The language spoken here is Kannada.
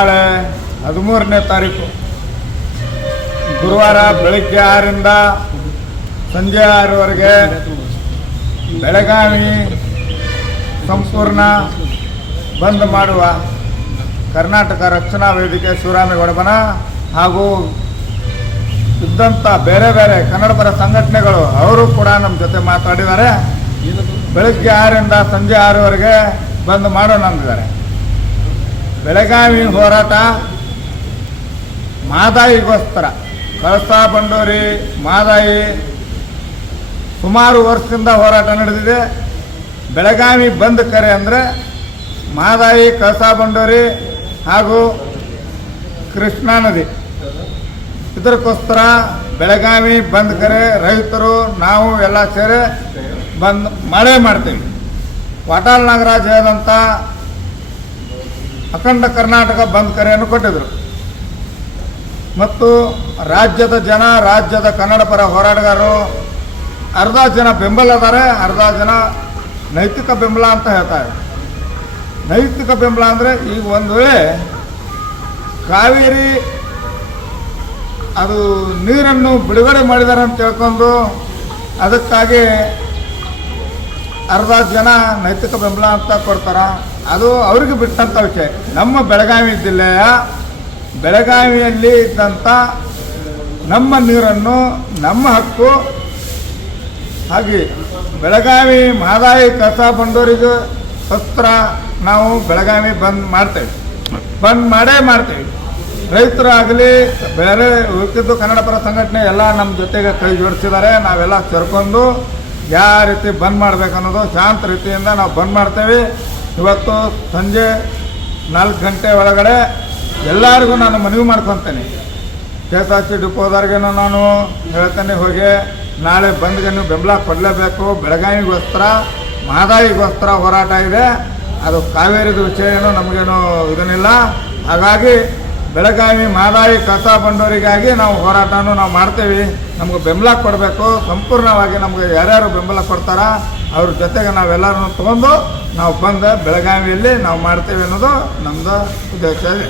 ನಾಳೆ 13ನೇ ತಾರೀಕು ಗುರುವಾರ ಬೆಳಗ್ಗೆ 6ರಿಂದ ಸಂಜೆ 6ವರೆಗೆ ಬೆಳಗಾವಿ ಸಂಪೂರ್ಣ ಬಂದ್ ಮಾಡುವ ಕರ್ನಾಟಕ ರಕ್ಷಣಾ ವೇದಿಕೆ ಶಿವರಾಮೇಗೌಡ ಬಣ ಹಾಗೂ ಇದ್ದಂಥ ಬೇರೆ ಬೇರೆ ಕನ್ನಡಪರ ಸಂಘಟನೆಗಳು ಅವರು ಕೂಡ ನಮ್ಮ ಜೊತೆ ಮಾತಾಡಿದ್ದಾರೆ. ಬೆಳಗ್ಗೆ 6ರಿಂದ ಸಂಜೆ 6ವರೆಗೆ ಬಂದ್ ಮಾಡೋಣ ಅಂದಿದ್ದಾರೆ. ಬೆಳಗಾವಿ ಹೋರಾಟ ಮಾದಾಯಿಗೋಸ್ಕರ, ಕಳಸಾ ಬಂಡೂರಿ ಮಾದಾಯಿ ಸುಮಾರು ವರ್ಷದಿಂದ ಹೋರಾಟ ನಡೆದಿದೆ. ಬೆಳಗಾವಿ ಬಂದ್ ಕರೆ ಅಂದರೆ ಮಾದಾಯಿ, ಕಳಸಾ ಬಂಡೂರಿ ಹಾಗೂ ಕೃಷ್ಣಾ ನದಿ, ಇದಕ್ಕೋಸ್ಕರ ಬೆಳಗಾವಿ ಬಂದ್ ಕರೆ ರೈತರು ನಾವು ಎಲ್ಲ ಸೇರಿ ಬಂದ್ ಮಾಡ್ತೀವಿ. ವಾಟಾಳ್ ನಾಗರಾಜ್ ಹೇಳಿದಂಥ ಅಖಂಡ ಕರ್ನಾಟಕ ಬಂದ್ ಕರೆಯನ್ನು ಕೊಟ್ಟಿದ್ದರು ಮತ್ತು ರಾಜ್ಯದ ಜನ, ರಾಜ್ಯದ ಕನ್ನಡ ಪರ ಹೋರಾಟಗಾರರು ಅರ್ಧ ಜನ ಬೆಂಬಲ ಇದ್ದಾರೆ, ಅರ್ಧ ಜನ ನೈತಿಕ ಬೆಂಬಲ ಅಂತ ಹೇಳ್ತಾರೆ. ನೈತಿಕ ಬೆಂಬಲ ಅಂದರೆ ಈಗ ಒಂದು ವೇಳೆ ಕಾವೇರಿ ಅದು ನೀರನ್ನು ಬಿಡುಗಡೆ ಮಾಡಿದ್ದಾರೆ ಅಂತ ತಿಳ್ಕೊಂಡು ಅದಕ್ಕಾಗಿ ಅರ್ಧ ಜನ ನೈತಿಕ ಬೆಂಬಲ ಅಂತ ಕೊಡ್ತಾರೆ. ಅದು ಅವ್ರಿಗೆ ಬಿಟ್ಟಂಥ ವಿಷಯ. ನಮ್ಮ ಬೆಳಗಾವಿ ಜಿಲ್ಲೆಯ ಬೆಳಗಾವಿಯಲ್ಲಿ ಇದ್ದಂಥ ನಮ್ಮ ನೀರನ್ನು, ನಮ್ಮ ಹಕ್ಕು, ಹಾಗೆ ಬೆಳಗಾವಿ ಮಾದಾಯಿ ಕಳಸಾ ಬಂಡೂರಿಗೆ ಹತ್ರ ನಾವು ಬೆಳಗಾವಿ ಬಂದ್ ಮಾಡ್ತೇವೆ. ರೈತರಾಗಲಿ ಬೇರೆ ಉಳಿದಿದ್ದು ಕನ್ನಡ ಪರ ಸಂಘಟನೆ ಎಲ್ಲ ನಮ್ಮ ಜೊತೆಗೆ ಕೈ ಜೋಡಿಸಿದ್ದಾರೆ. ನಾವೆಲ್ಲ ಸೇರ್ಕೊಂಡು ಯಾವ ರೀತಿ ಬಂದ್ ಮಾಡಬೇಕನ್ನೋದು ಶಾಂತ ರೀತಿಯಿಂದ ನಾವು ಬಂದ್ ಮಾಡ್ತೇವೆ. ಇವತ್ತು ಸಂಜೆ 4 ಗಂಟೆ ಒಳಗಡೆ ಎಲ್ಲರಿಗೂ ನಾನು ಮನವಿ ಮಾಡ್ಕೊತೇನೆ. KSRTC ಡಿಪೋದವ್ರಿಗೇನು ನಾನು ಹೇಳ್ತೇನೆ, ಹೋಗಿ ನಾಳೆ ಬಂದ್ಗೆ ನೀವು ಬೆಂಬಲ ಕೊಡಲೇಬೇಕು. ಬೆಳಗಾವಿಗೋಸ್ಕರ, ಮಾದಾಯಿಗೋಸ್ಕರ ಹೋರಾಟ ಇದೆ. ಅದು ಕಾವೇರಿದ ವಿಷಯ ಏನು ನಮಗೇನು ಇದನ್ನಿಲ್ಲ. ಹಾಗಾಗಿ ಬೆಳಗಾವಿ ಮಾದಾಯಿ ಕಳಸಾ ಬಂಡೂರಿಗಾಗಿ ನಾವು ಹೋರಾಟನೂ ನಾವು ಮಾಡ್ತೇವೆ. ನಮ್ಗೆ ಬೆಂಬಲ ಕೊಡಬೇಕು. ಸಂಪೂರ್ಣವಾಗಿ ನಮಗೆ ಯಾರ್ಯಾರು ಬೆಂಬಲ ಕೊಡ್ತಾರ ಅವ್ರ ಜೊತೆಗೆ ನಾವೆಲ್ಲರನ್ನು ತೊಗೊಂಡು ನಾವು ಬಂದು ಬೆಳಗಾವಿಯಲ್ಲಿ ನಾವು ಮಾಡ್ತೇವೆ ಅನ್ನೋದು ನಮ್ಮದು ಉದ್ದೇಶ ಇದೆ.